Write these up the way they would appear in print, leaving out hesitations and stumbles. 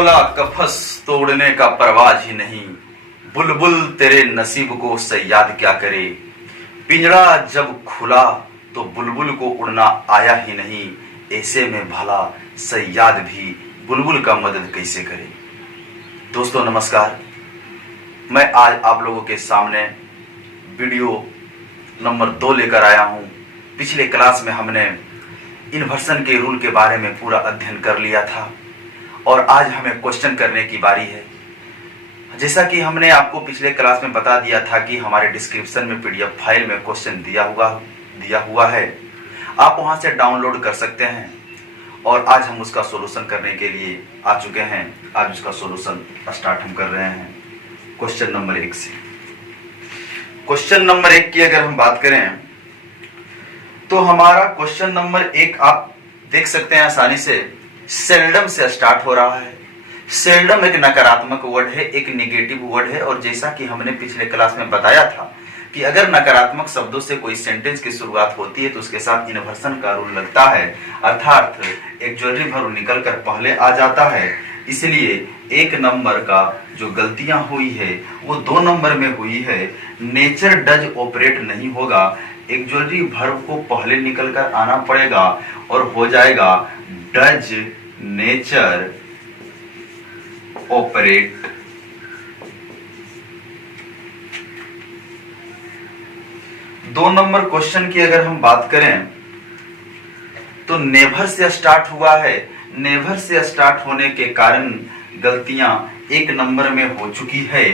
बोला कफस तोड़ने का परवाज ही नहीं, बुलबुल तेरे नसीब को सयाद क्या करे। पिंजरा जब खुला तो बुलबुल को उड़ना आया ही नहीं, ऐसे में भला सयाद भी बुलबुल का मदद कैसे करे। दोस्तों नमस्कार, मैं आज आप लोगों के सामने वीडियो नंबर 2 लेकर आया हूं। पिछले क्लास में हमने इन्वर्सन के रूल के बारे में पूरा अध्ययन कर लिया था और आज हमें क्वेश्चन करने की बारी है। जैसा कि हमने आपको पिछले क्लास में बता दिया था कि हमारे डिस्क्रिप्शन में पीडीएफ फाइल में क्वेश्चन दिया हुआ है, आप वहां से डाउनलोड कर सकते हैं और आज हम उसका सॉल्यूशन करने के लिए आ चुके हैं। आज उसका सॉल्यूशन स्टार्ट हम कर रहे हैं क्वेश्चन नंबर 1 से। क्वेश्चन नंबर 1 की अगर हम बात करें तो हमारा क्वेश्चन नंबर 1 आप देख सकते हैं आसानी से सेल्डम से स्टार्ट हो रहा है। सेल्डम एक नकारात्मक वर्ड है, एक नेगेटिव वर्ड है और जैसा कि हमने पिछले क्लास में बताया था कि अगर नकारात्मक शब्दों से कोई सेंटेंस की शुरुआत होती है तो उसके साथ इन्वर्सन का रूल लगता है, अर्थात एक्जुएटरी वर्ब निकल कर पहले आ जाता है। इसलिए 1 नंबर का जो गलतियां हुई है वो 2 नंबर में हुई है। नेचर डज ऑपरेट नहीं होगा, एक्जुएटरी वर्ब को पहले निकल कर आना पड़ेगा और हो जाएगा डज नेचर ऑपरेट। दो नंबर क्वेश्चन की अगर हम बात करें तो नेवर से स्टार्ट हुआ है। नेवर से स्टार्ट होने के कारण गलतियां 1 नंबर में हो चुकी है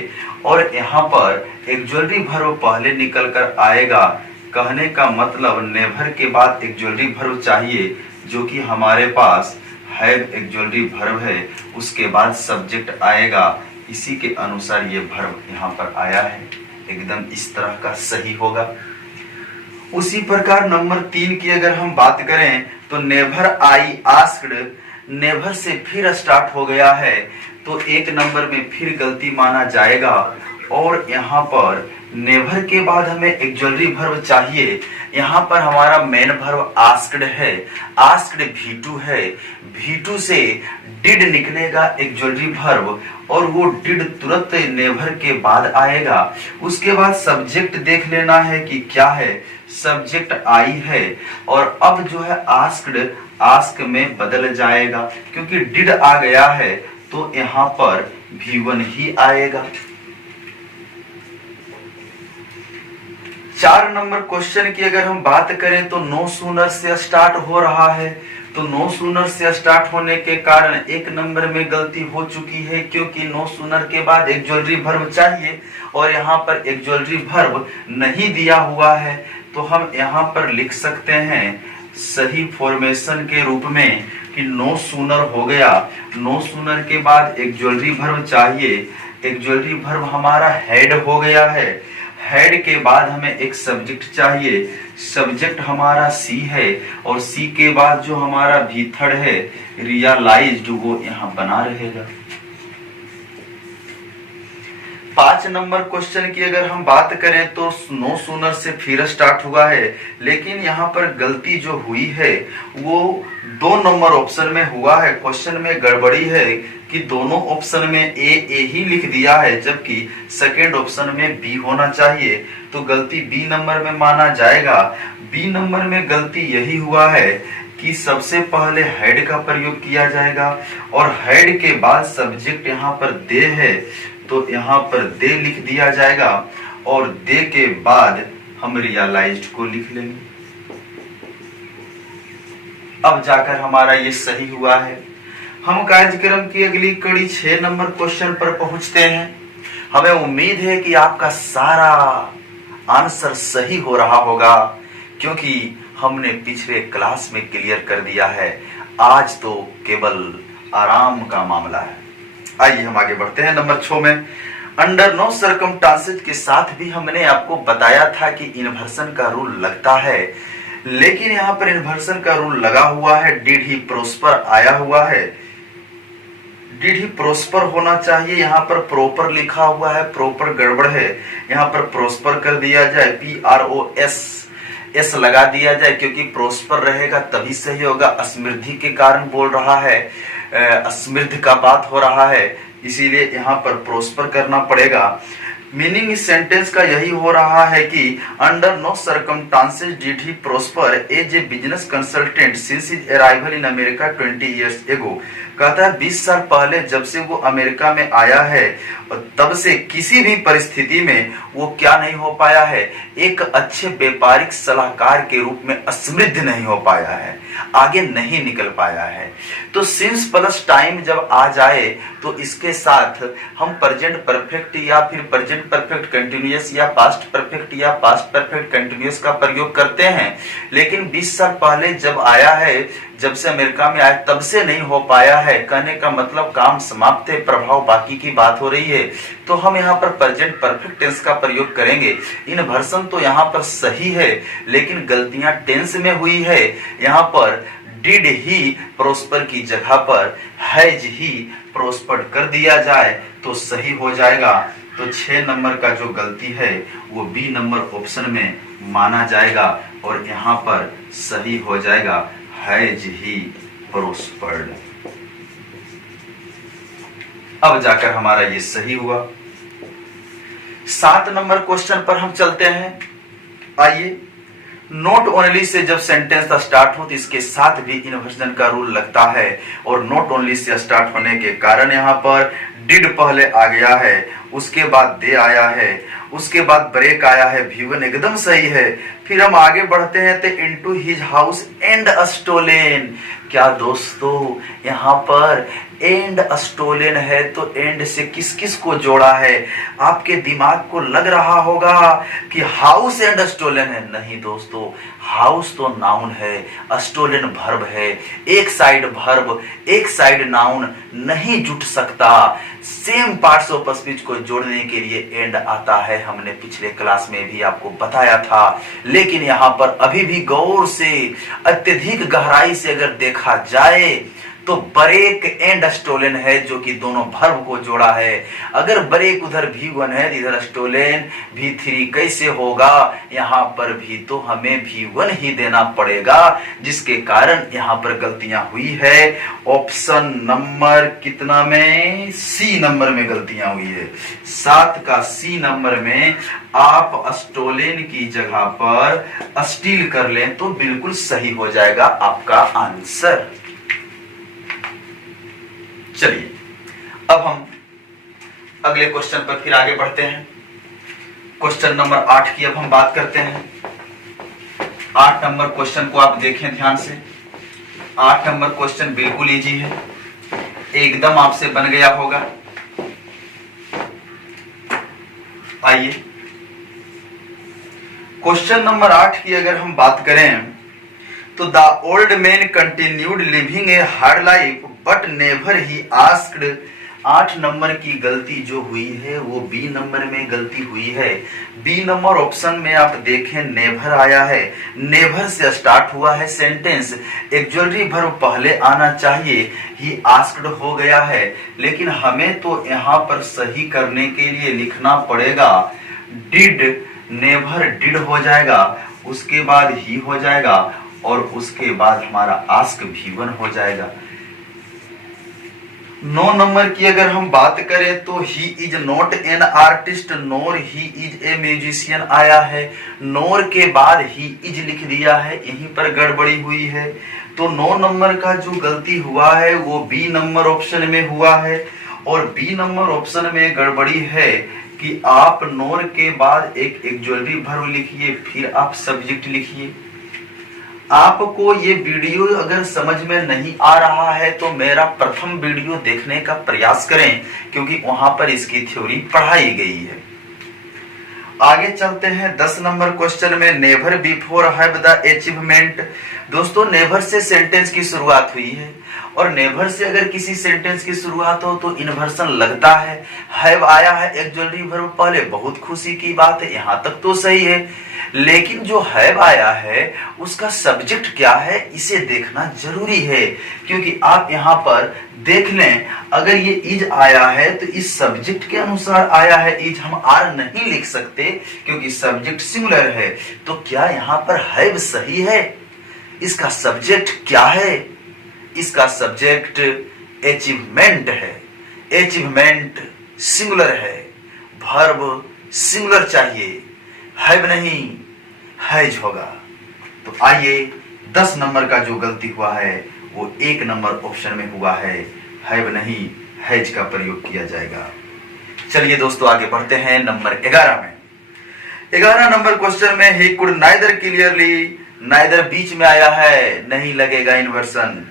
और यहाँ पर एक्जुएटरी वर्ब पहले निकल कर आएगा। कहने का मतलब नेवर के बाद एक्जुएटरी वर्ब चाहिए, जो कि हमारे पास हैव एक्जुएटरी वर्ब है, उसके बाद सब्जेक्ट आएगा। इसी के अनुसार ये वर्ब यहाँ पर आया है, एकदम इस तरह का सही होगा। उसी प्रकार नंबर 3 की अगर हम बात करें तो never I asked, never say फिर स्टार्ट हो गया है तो 1 नंबर में फिर गलती माना जाएगा और यहाँ पर नेवर के बाद हमें एक्जुएटरी वर्ब चाहिए। यहाँ पर हमारा मेन वर्ब आस्क्ड है, आस्क्ड V2 है, V2 से डिड निकलेगा एक्जुएटरी वर्ब और वो डिड तुरंत नेवर के बाद आएगा। उसके बाद सब्जेक्ट देख लेना है कि क्या है, सब्जेक्ट आई है और अब जो है आस्क्ड आस्क में बदल जाएगा, क्योंकि डिड आ गया है तो यहाँ पर V1 ही आएगा। 4 नंबर क्वेश्चन की अगर हम बात करें तो नो सूनर से स्टार्ट हो रहा है, तो नो सूनर से स्टार्ट होने के कारण 1 नंबर में गलती हो चुकी है, क्योंकि नो सूनर के बाद एक्जुएटरी वर्ब चाहिए और यहाँ पर एक्जुएटरी वर्ब नहीं दिया हुआ है। तो हम यहाँ पर लिख सकते हैं सही फॉर्मेशन के रूप में कि नो सूनर हो गया। नो सूनर के बाद एक्जुएटरी वर्ब चाहिए, एक्जुएटरी वर्ब हमारा हैड हो गया है, हेड के बाद हमें एक सब्जेक्ट चाहिए, सब्जेक्ट हमारा सी है और सी के बाद जो हमारा भीथड़ है रियलाइज्ड, वो यहाँ बना रहेगा। 5 नंबर क्वेश्चन की अगर हम बात करें तो नो सूनर से फिर स्टार्ट हुआ है, लेकिन यहाँ पर गलती जो हुई है वो 2 नंबर ऑप्शन में हुआ है। क्वेश्चन में गड़बड़ी है कि दोनों ऑप्शन में ए ही लिख दिया है, जबकि सेकेंड ऑप्शन में बी होना चाहिए, तो गलती बी नंबर में माना जाएगा। बी नंबर में गलती यही हुआ है कि सबसे पहले हेड का प्रयोग किया जाएगा और हेड के बाद सब्जेक्ट यहाँ पर दे है तो यहाँ पर दे लिख दिया जाएगा और दे के बाद हम रियलाइज्ड को लिख लेंगे। अब जाकर हमारा ये सही हुआ है। हम कार्यक्रम की अगली कड़ी 6 नंबर क्वेश्चन पर पहुंचते हैं। हमें उम्मीद है कि आपका सारा आंसर सही हो रहा होगा, क्योंकि हमने पिछले क्लास में क्लियर कर दिया है। आज तो केवल आराम का मामला है। आइए हम आगे बढ़ते हैं नंबर 6 में। अंडर नो सर्कमस्टांसेस के साथ भी हमने आपको बताया था कि इन्वर्सन का रूल लगता है, लेकिन यहाँ पर इन्वर्सन का रूल लगा हुआ है, डिड ही प्रोस्पर आया हुआ है, डिड ही प्रोस्पर होना चाहिए, यहाँ पर प्रॉपर लिखा हुआ है, प्रॉपर गड़बड़ है, यहाँ पर प्रोस्पर कर दिया जाए, PROS लगा दिया जाए, क्योंकि प्रोस्पर रहेगा तभी सही होगा। समृद्धि के कारण बोल रहा है, समृद्ध का बात हो रहा है, इसीलिए यहाँ पर प्रोस्पर करना पड़ेगा। मीनिंग इस सेंटेंस का यही हो रहा है कि under no circumstances did he prosper as a business consultant since his arrival in America 20 years ago. कहता है 20 साल पहले जब से वो अमेरिका में आया है तब से किसी भी परिस्थिति में वो क्या नहीं हो पाया है, एक अच्छे व्यापारिक सलाहकार के रूप में समृद्ध नहीं हो पाया है, आगे नहीं निकल पाया है। तो सिंस प्लस टाइम जब आ जाए तो इसके साथ हम प्रेजेंट परफेक्ट या फिर प्रेजेंट परफेक्ट कंटिन्यूअस या पास्ट परफेक्ट या पास्ट परफेक्ट कंटिन्यूअस का प्रयोग करते हैं। लेकिन 20 साल पहले जब आया है, जब से अमेरिका में आया तब से नहीं हो पाया है, कहने का मतलब काम समाप्त है, प्रभाव बाकी की बात हो रही है। तो हम यहाँ पर प्रेजेंट परफेक्ट टेंस का प्रयोग करेंगे। इन्वर्सन तो यहाँ पर सही है लेकिन गलतियां टेंस में हुई है। यहाँ पर डिड ही प्रोस्पर की जगह पर हैज ही प्रोस्पर कर दिया जाए तो सही हो जाएगा। तो 6 नंबर का जो गलती है वो बी नंबर ऑप्शन में माना जाएगा और यहाँ पर सही हो जाएगा हैज ही प्रोस्पर्ड। अब जाकर हमारा ये सही हुआ। 7 नंबर क्वेश्चन पर हम चलते हैं। आइए, नॉट ओनली से जब सेंटेंस स्टार्ट हो तो इसके साथ भी इन्वर्जन का रूल लगता है और नॉट ओनली से स्टार्ट होने के कारण यहाँ पर डिड पहले आ गया है, उसके बाद दे आया है, उसके बाद ब्रेक आया है, V1 एकदम सही है। फिर हम आगे बढ़ते हैं तो into his house and stolen. क्या दोस्तों यहाँ पर एंड स्टोलन है तो एंड से किस किस को जोड़ा है? आपके दिमाग को लग रहा होगा कि हाउस एंड स्टोलन है। नहीं दोस्तों, हाउस तो नाउन है, स्टोलन वर्ब है। एक साइड वर्ब एक साइड नाउन नहीं जुट सकता। सेम पार्ट्स ऑफ स्पीच को जोड़ने के लिए एंड आता है, हमने पिछले क्लास में भी आपको बताया था। लेकिन यहाँ पर अभी भी गौर से अत्यधिक गहराई से अगर देखा जाए तो ब्रेक एंड स्टोलन है जो कि दोनों वर्ब को जोड़ा है। अगर ब्रेक उधर V1 है इधर स्टोलन V3 कैसे होगा? यहाँ पर भी तो हमें V1 ही देना पड़ेगा, जिसके कारण यहाँ पर गलतियां हुई है। ऑप्शन नंबर कितना में? C नंबर में गलतियां हुई है। 7 का C नंबर में आप स्टोलन की जगह पर स्टील कर लें तो बिल्कुल सही हो जाएगा आपका आंसर। चलिए अब हम अगले क्वेश्चन पर फिर आगे बढ़ते हैं। क्वेश्चन नंबर 8 की अब हम बात करते हैं। 8 नंबर क्वेश्चन को आप देखें ध्यान से। 8 नंबर क्वेश्चन बिल्कुल इजी है, एकदम आपसे बन गया होगा। आइए, क्वेश्चन नंबर 8 की अगर हम बात करें तो the old man continued living a hard life but never he asked. 8 number की गलती जो हुई है वो बी नंबर में गलती हुई है। बी नंबर ऑप्शन में आप देखें नेवर आया है, नेवर से स्टार्ट हुआ है सेंटेंस, एक्जुअलरी वर्ब पहले आना चाहिए, ही आस्क्ड हो गया है। लेकिन हमें तो यहाँ पर सही करने के लिए लिखना पड़ेगा डिड, नेवर डिड हो जाएगा, उसके बाद ही हो जाएगा और उसके बाद हमारा आस्क V1 हो जाएगा। 9 नंबर की अगर हम बात करें तो he is not an artist NOR he is a musician आया है, नोर के बाद ही इज लिख दिया है, यहीं पर गड़बड़ी हुई है। तो 9 नंबर का जो गलती हुआ है वो बी नंबर ऑप्शन में हुआ है और बी नंबर ऑप्शन में गड़बड़ी है कि आप नोर के बाद एक एक्जुअलरी वर्ब लिखिए, फिर आप सब्जेक्ट लिखिए। आपको ये वीडियो अगर समझ में नहीं आ रहा है तो मेरा प्रथम वीडियो देखने का प्रयास करें, क्योंकि वहां पर इसकी थ्योरी पढ़ाई गई है। आगे चलते हैं 10 नंबर क्वेश्चन में, never before have the achievement. दोस्तों नेवर से सेंटेंस की शुरुआत हुई है और नेवर से अगर किसी सेंटेंस की शुरुआत हो तो इन्वर्सन लगता है। हैव आया है एक्जुअलरी वर्ब पहले, बहुत खुशी की बात है, यहां तक तो सही है। लेकिन जो हैव आया है उसका सब्जेक्ट क्या है इसे देखना जरूरी है, क्योंकि आप यहाँ पर देख लें अगर ये इज आया है तो इस सब्जेक्ट के अनुसार आया है इज, हम आर नहीं लिख सकते क्योंकि सब्जेक्ट सिंगुलर है। तो क्या यहाँ पर हैव सही है? इसका सब्जेक्ट क्या है? इसका सब्जेक्ट अचीवमेंट है। अचीवमेंट सिंगुलर है, वर्ब सिंगुलर चाहिए, हैव नहीं हैज होगा। तो आइए 10 नंबर का जो गलती हुआ है वो 1 नंबर ऑप्शन में हुआ है, हैव नहीं हैज का प्रयोग किया जाएगा। चलिए दोस्तों आगे बढ़ते हैं नंबर 11 में। 11 नंबर क्वेश्चन में he could neither clearly, neither बीच में आया है, नहीं लगेगा inversion.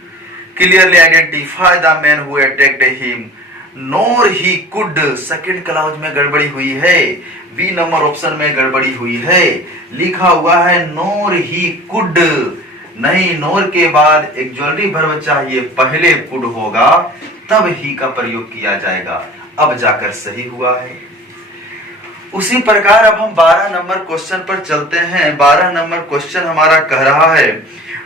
Clearly identify the man who attacked him, nor he could, second clause में गड़बड़ी हुई है, बी नंबर ऑप्शन में गड़बड़ी हुई है, लिखा हुआ है नोर ही कुड, नहीं, नोर के बाद एक ऑक्सिलरी वर्ब चाहिए, पहले कुड होगा तब ही का प्रयोग किया जाएगा, अब जाकर सही हुआ है। उसी प्रकार अब हम 12 नंबर क्वेश्चन पर चलते हैं। 12 नंबर क्वेश्चन हमारा कह रहा है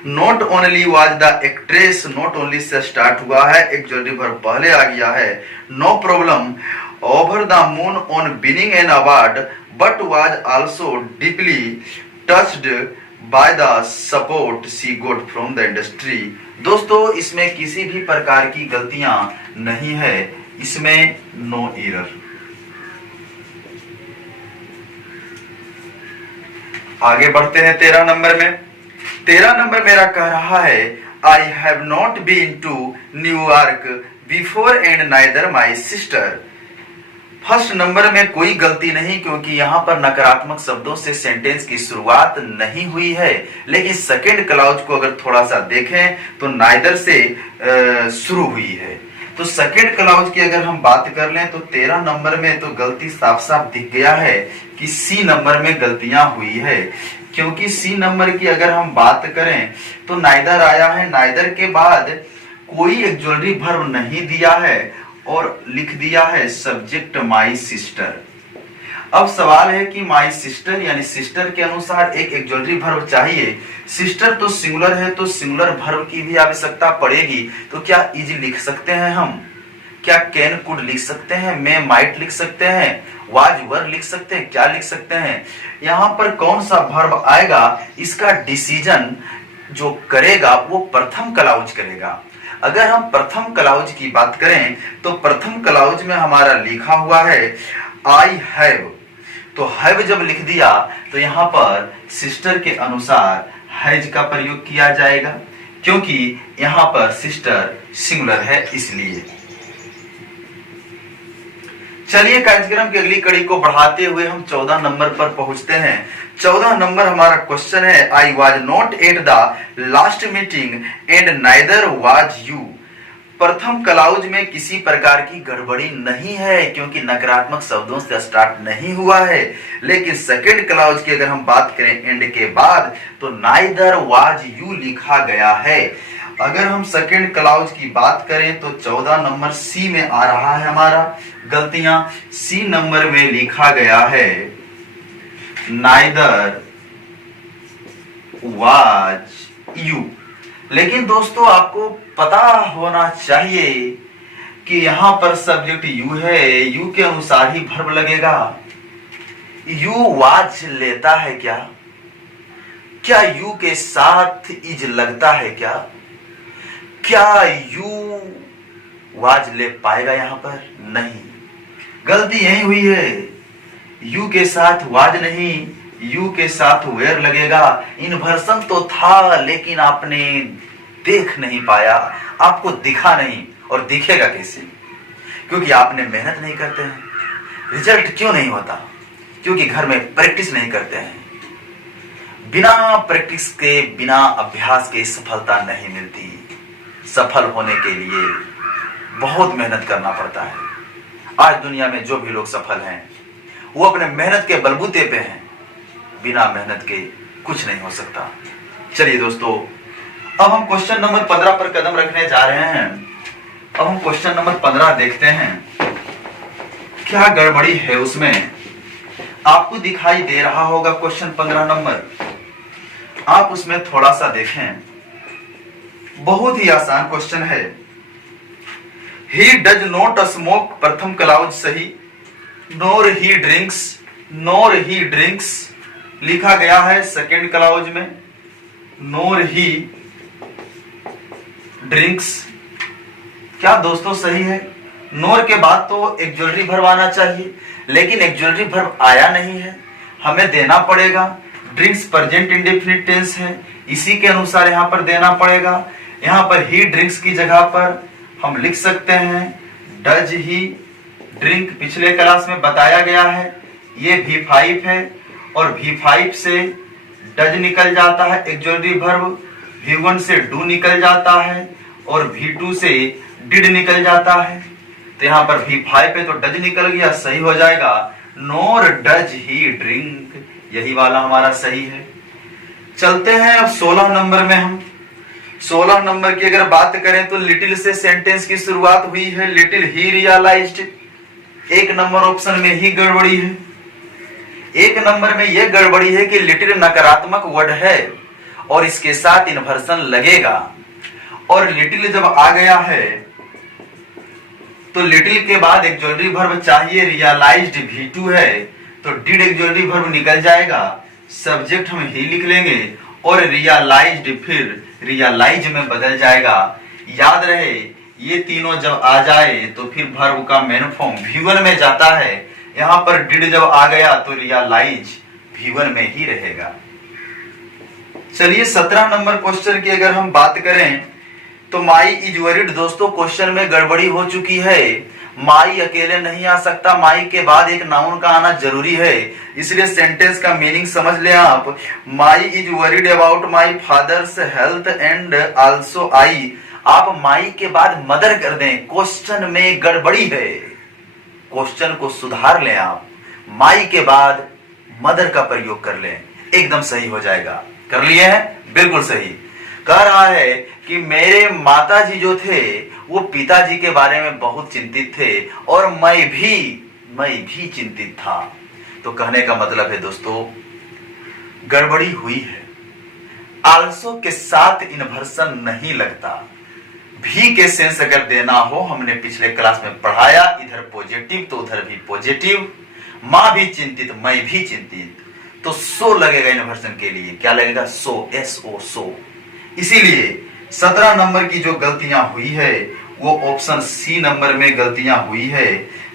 not only was the actress, not only से स्टार्ट हुआ है, एक ऑक्सिलरी वर्ब पहले आ गया है, no problem over the moon on winning an award but was also deeply touched by the support she got from the industry. दोस्तों इसमें किसी भी प्रकार की गलतियां नहीं है, इसमें नो एरर। आगे बढ़ते हैं 13 नंबर में। 13 नंबर मेरा कह रहा है I have not been to New York before and neither my sister. First number में कोई गलती नहीं क्योंकि यहां पर नकारात्मक शब्दों से सेंटेंस की शुरुआत नहीं हुई है, लेकिन सेकंड क्लॉज को अगर थोड़ा सा देखें तो नाइदर से शुरू हुई है। तो सेकंड क्लॉज की अगर हम बात कर लें तो 13 नंबर में तो गलती साफ साफ दिख गया है कि सी नंबर में गलतियां हुई है, क्योंकि सी नंबर की अगर हम बात करें तो नाइदर आया है, नाइदर के बाद कोई ऑक्सिलरी वर्ब नहीं दिया है और लिख दिया है सब्जेक्ट माई सिस्टर। अब सवाल है कि माई सिस्टर यानी सिस्टर के अनुसार एक ऑक्सिलरी वर्ब चाहिए, सिस्टर तो सिंगुलर है तो सिंगुलर वर्ब की भी आवश्यकता पड़ेगी। तो क्या इज लिख सकते हैं हम, क्या कैन कुड लिख सकते हैं, मे माइट लिख सकते हैं, वाज वर लिख सकते हैं, क्या लिख सकते हैं? यहां पर कौन सा वर्ब आएगा इसका डिसीजन जो करेगा वो प्रथम क्लॉज करेगा। अगर हम प्रथम क्लॉज की बात करें तो प्रथम क्लॉज में हमारा लिखा हुआ है आई हैव, तो हैव जब लिख दिया तो यहां पर सिस्टर के अनुसार हैज का प्रयोग किया जाएगा, क्योंकि यहां पर सिस्टर सिंगुलर है इसलिए। चलिए कार्यक्रम की अगली कड़ी को बढ़ाते हुए हम 14 नंबर पर पहुंचते हैं। 14 नंबर हमारा क्वेश्चन है I was not at the last meeting and neither was you. प्रथम क्लॉज में किसी प्रकार की गड़बड़ी नहीं है क्योंकि नकारात्मक शब्दों से स्टार्ट नहीं हुआ है, लेकिन सेकंड क्लॉज की अगर हम बात करें एंड के बाद तो नाइदर वाज यू लिखा गया है। अगर हम सेकंड क्लॉज की बात करें तो 14 नंबर सी में आ रहा है हमारा गलतियां। सी नंबर में लिखा गया है नाइदर वाज यू, लेकिन दोस्तों आपको पता होना चाहिए कि यहां पर सब्जेक्ट यू है, यू के अनुसार ही वर्ब लगेगा। यू वाज लेता है क्या? क्या यू के साथ इज लगता है क्या? क्या यू वाज ले पाएगा यहां पर? नहीं, गलती यही हुई है, यू के साथ वाज नहीं, यू के साथ वेयर लगेगा। इन्वर्सन तो था लेकिन आपने देख नहीं पाया, आपको दिखा नहीं, और दिखेगा कैसे? क्योंकि आपने मेहनत नहीं करते हैं। रिजल्ट क्यों नहीं होता? क्योंकि घर में प्रैक्टिस नहीं करते हैं। बिना प्रैक्टिस के, बिना अभ्यास के सफलता नहीं मिलती। सफल होने के लिए बहुत मेहनत करना पड़ता है। आज दुनिया में जो भी लोग सफल हैं वो अपने मेहनत के बलबूते पे हैं, बिना मेहनत के कुछ नहीं हो सकता। चलिए दोस्तों अब हम क्वेश्चन नंबर 15 पर कदम रखने जा रहे हैं। अब हम क्वेश्चन नंबर 15 देखते हैं क्या गड़बड़ी है उसमें। आपको दिखाई दे रहा होगा क्वेश्चन 15 नंबर, आप उसमें थोड़ा सा देखें। बहुत ही आसान क्वेश्चन है। ही डज नॉट स्मोक, प्रथम क्लॉज सही। नोर ही ड्रिंक्स, नोर ही ड्रिंक्स लिखा गया है सेकंड क्लॉज में। नोर ही ड्रिंक्स क्या दोस्तों सही है? नोर के बाद तो एक्जुलरी वर्ब आना चाहिए, लेकिन एक्जुलरी वर्ब आया नहीं है, हमें देना पड़ेगा। ड्रिंक्स प्रेजेंट इंडेफिनिट टेंस है, इसी के अनुसार यहाँ पर देना पड़ेगा। यहाँ पर ही ड्रिंक्स की जगह पर हम लिख सकते हैं डज ही ड्रिंक। पिछले क्लास में बताया गया है ये V5 है और V5 से डज निकल जाता है एक्जुलरी वर्ब, V1 से डू निकल जाता है और V2 से डिड निकल जाता है। तो यहाँ पर V5 पे तो डज निकल गया, सही हो जाएगा नोर डज ही ड्रिंक, यही वाला हमारा सही है। चलते हैं अब 16 नंबर में। हम 16 नंबर की अगर बात करें तो लिटिल से सेंटेंस की शुरुआत हुई है। लिटिल ही रियलाइज्ड, 1 नंबर ऑप्शन में ही गड़बड़ी है। 1 नंबर में यह गड़बड़ी है कि लिटिल नकारात्मक वर्ड है और इसके साथ इन्वर्सन लगेगा, और लिटिल जब आ गया है तो लिटिल के बाद एक्जुलरी वर्ब चाहिए। रियलाइज्ड V2 है तो डिड एक्जुलरी वर्ब निकल जाएगा, सब्जेक्ट हम ही लिख लेंगे और रियलाइज्ड फिर रियलाइज में बदल जाएगा। याद रहे ये तीनों जब आ जाए तो फिर वर्ब का मेन फॉर्म V1 में जाता है। यहाँ पर डिड जब आ गया तो रियलाइज V1 में ही रहेगा। चलिए 17 नंबर क्वेश्चन की अगर हम बात करें तो माई इज वरीड। दोस्तों क्वेश्चन में गड़बड़ी हो चुकी है, माई अकेले नहीं आ सकता, माई के बाद एक नाउन का आना जरूरी है, इसलिए सेंटेंस का मीनिंग समझ लें आप। My is worried about my father's health and also I. आप माई के बाद मदर कर दें, क्वेश्चन में गड़बड़ी है, क्वेश्चन को सुधार लें आप। माई के बाद मदर का प्रयोग कर लें, एकदम सही हो जाएगा। कर लिए हैं? बिल्कुल सही। कह रहा है कि मेरे माताजी जो थे वो पिताजी के बारे में बहुत चिंतित थे और मैं भी चिंतित था। तो कहने का मतलब है दोस्तों गड़बड़ी हुई है। आल्सो के साथ इन्वर्सन नहीं लगता। भी के सेंस अगर देना हो, हमने पिछले क्लास में पढ़ाया, इधर पॉजिटिव तो उधर भी पॉजिटिव। मां भी चिंतित, मैं भी चिंतित, तो सो लगेगा इन्वर्सन के लिए। क्या लगेगा? सो, SO, सो। इसीलिए 17 नंबर की जो गलतियां हुई है वो ऑप्शन C नंबर में गलतियां हुई है।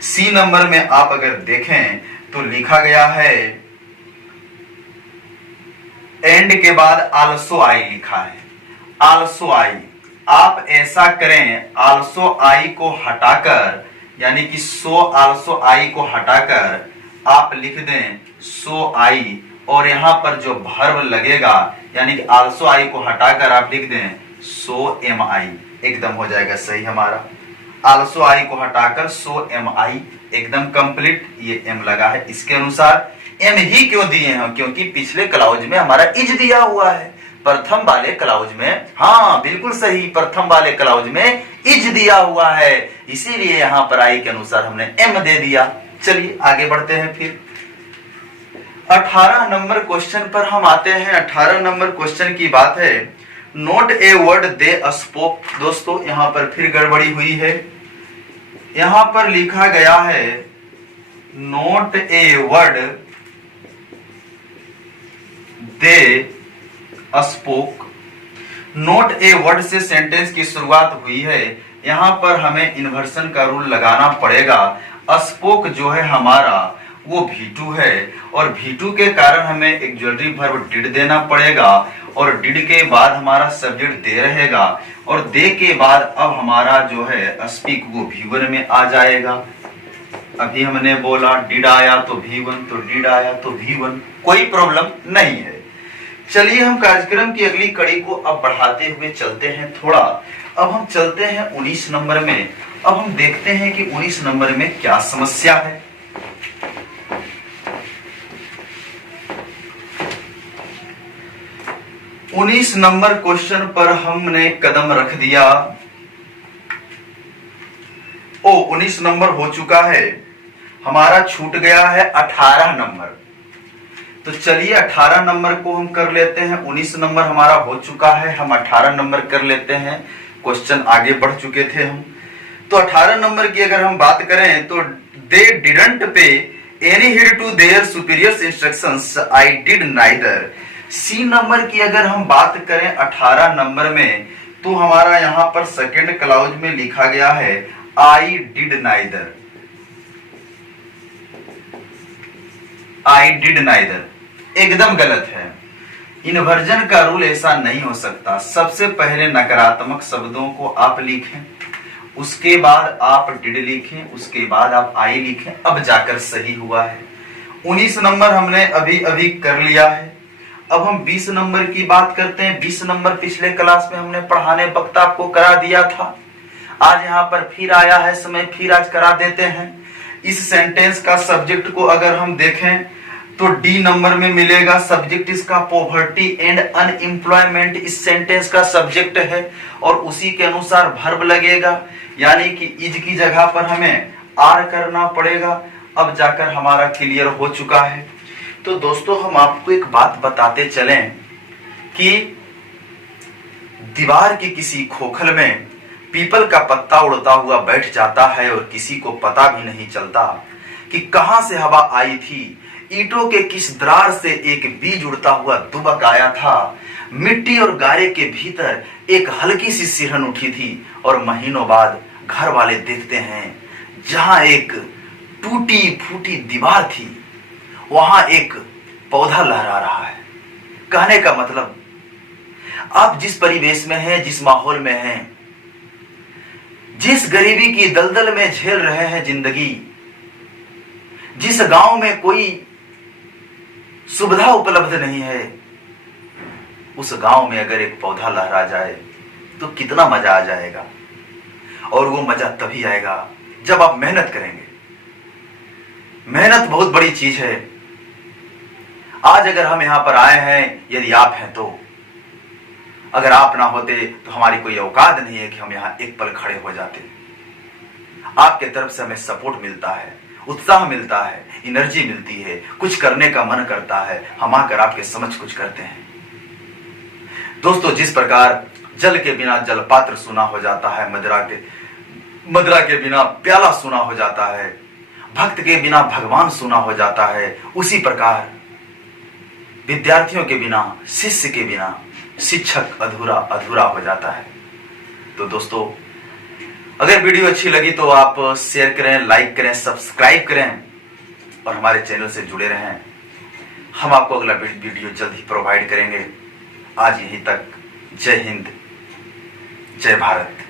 C नंबर में आप अगर देखें तो लिखा गया है एंड के बाद आल्सो आई लिखा है। आल्सो आई, आप ऐसा करें आल्सो आई को हटाकर, यानी कि सो आल्सो आई को हटाकर आप लिख दें सो आई, और यहां पर जो वर्ब लगेगा यानी कि आल्सो आई को हटाकर आप लिख दें सो एम आई, एकदम हो जाएगा सही हमारा। आल्सो आई को हटाकर सो एम आई, एकदम कंप्लीट। ये एम लगा है, इसके अनुसार एम ही क्यों दिए हैं? क्योंकि पिछले क्लाउज में हमारा इज दिया हुआ है, प्रथम वाले क्लाउज में। हाँ बिल्कुल सही, प्रथम वाले क्लाउज में इज दिया हुआ है, इसीलिए यहां पर आई के अनुसार हमने एम दे दिया। चलिए आगे बढ़ते हैं। फिर 18 नंबर क्वेश्चन पर हम आते हैं। 18 नंबर क्वेश्चन की बात है note a word they spoke. दोस्तों यहां पर फिर गड़बड़ी हुई है। यहां पर लिखा गया है note a word they spoke. Note a word से सेंटेंस की शुरुआत हुई है, यहां पर हमें इन्वर्सन का रूल लगाना पड़ेगा। स्पोक जो है हमारा वो V2 है और V2 के कारण हमें एक्जुलरी वर्ब डिड देना पड़ेगा, और डिड के बाद हमारा सब्जेक्ट दे रहेगा, और दे के बाद अब हमारा जो है स्पीक वो V1 में आ जाएगा। अभी हमने बोला डिड आया तो V1, तो डिड आया तो V1, कोई प्रॉब्लम नहीं है। चलिए हम कार्यक्रम की अगली कड़ी को अब बढ़ाते हुए चलते हैं थोड़ा। अब हम चलते हैं 19 नंबर में। अब हम देखते हैं कि 19 नंबर में क्या समस्या है। 19 नंबर क्वेश्चन पर हमने कदम रख दिया। 19 नंबर हो चुका है, हमारा छूट गया है 18 नंबर। तो चलिए 18 नंबर को हम कर लेते हैं। 19 नंबर हमारा हो चुका है, हम 18 नंबर कर लेते हैं। क्वेश्चन आगे बढ़ चुके थे हम। तो 18 नंबर की अगर हम बात करें तो they didn't pay any heed to their superiors instructions, I did neither. C number की अगर हम बात करें 18 नंबर में तो हमारा यहां पर सेकंड क्लाउज में लिखा गया है आई did neither. I did neither एकदम गलत है। इन्वर्जन का रूल ऐसा नहीं हो सकता। सबसे पहले नकारात्मक शब्दों को आप लिखें, उसके बाद आप डिड लिखें, उसके बाद आप आई लिखें, अब जाकर सही हुआ है। 19 नंबर हमने अभी अभी कर लिया है। अब हम 20 नंबर की बात करते हैं। 20 नंबर पिछले क्लास में हमने पढ़ाने वक्त आपको करा दिया था। आज यहाँ पर फिर आया है समय, फिर आज करा देते हैं। इस सेंटेंस का सब्जेक्ट को अगर हम देखें तो डी नंबर में मिलेगा। सब्जेक्ट इसका पॉवर्टी एंड अनएम्प्लॉयमेंट इस सेंटेंस का सब्जेक्ट है और उसी के अनुसार वर्ब लगेगा, यानी कि इज की जगह पर हमें आर करना पड़ेगा। अब जाकर हमारा क्लियर हो चुका है। तो दोस्तों हम आपको एक बात बताते चलें कि दीवार की किसी खोखल में पीपल का पत्ता उड़ता हुआ बैठ जाता है और किसी को पता भी नहीं चलता कि कहां से हवा आई थी। ईंटों के किस दरार से एक बीज उड़ता हुआ दुबक आया था। मिट्टी और गारे के भीतर एक हल्की सी सिरहन उठी थी और महीनों बाद घर वाले देखते हैं जहां एक टूटी फूटी दीवार थी वहां एक पौधा लहरा रहा है। कहने का मतलब आप जिस परिवेश में हैं, जिस माहौल में हैं, जिस गरीबी की दलदल में झेल रहे हैं जिंदगी, जिस गांव में कोई सुविधा उपलब्ध नहीं है, उस गांव में अगर एक पौधा लहरा जाए तो कितना मजा आ जाएगा। और वो मजा तभी आएगा जब आप मेहनत करेंगे। मेहनत बहुत बड़ी चीज है। आज अगर हम यहां पर आए हैं, यदि आप हैं तो, अगर आप ना होते तो हमारी कोई औकात नहीं है कि हम यहां एक पल खड़े हो जाते। आपके तरफ से हमें सपोर्ट मिलता है, उत्साह मिलता है, एनर्जी मिलती है, कुछ करने का मन करता है। हम आकर आपके समझ कुछ करते हैं। दोस्तों जिस प्रकार जल के बिना जलपात्र सूना हो जाता है, मदिरा के बिना प्याला सूना हो जाता है, भक्त के बिना भगवान सूना हो जाता है, उसी प्रकार विद्यार्थियों के बिना, शिष्य के बिना शिक्षक अधूरा अधूरा हो जाता है। तो दोस्तों अगर वीडियो अच्छी लगी तो आप शेयर करें, लाइक करें, सब्सक्राइब करें और हमारे चैनल से जुड़े रहें। हम आपको अगला वीडियो जल्द ही प्रोवाइड करेंगे। आज यहीं तक। जय हिंद, जय भारत।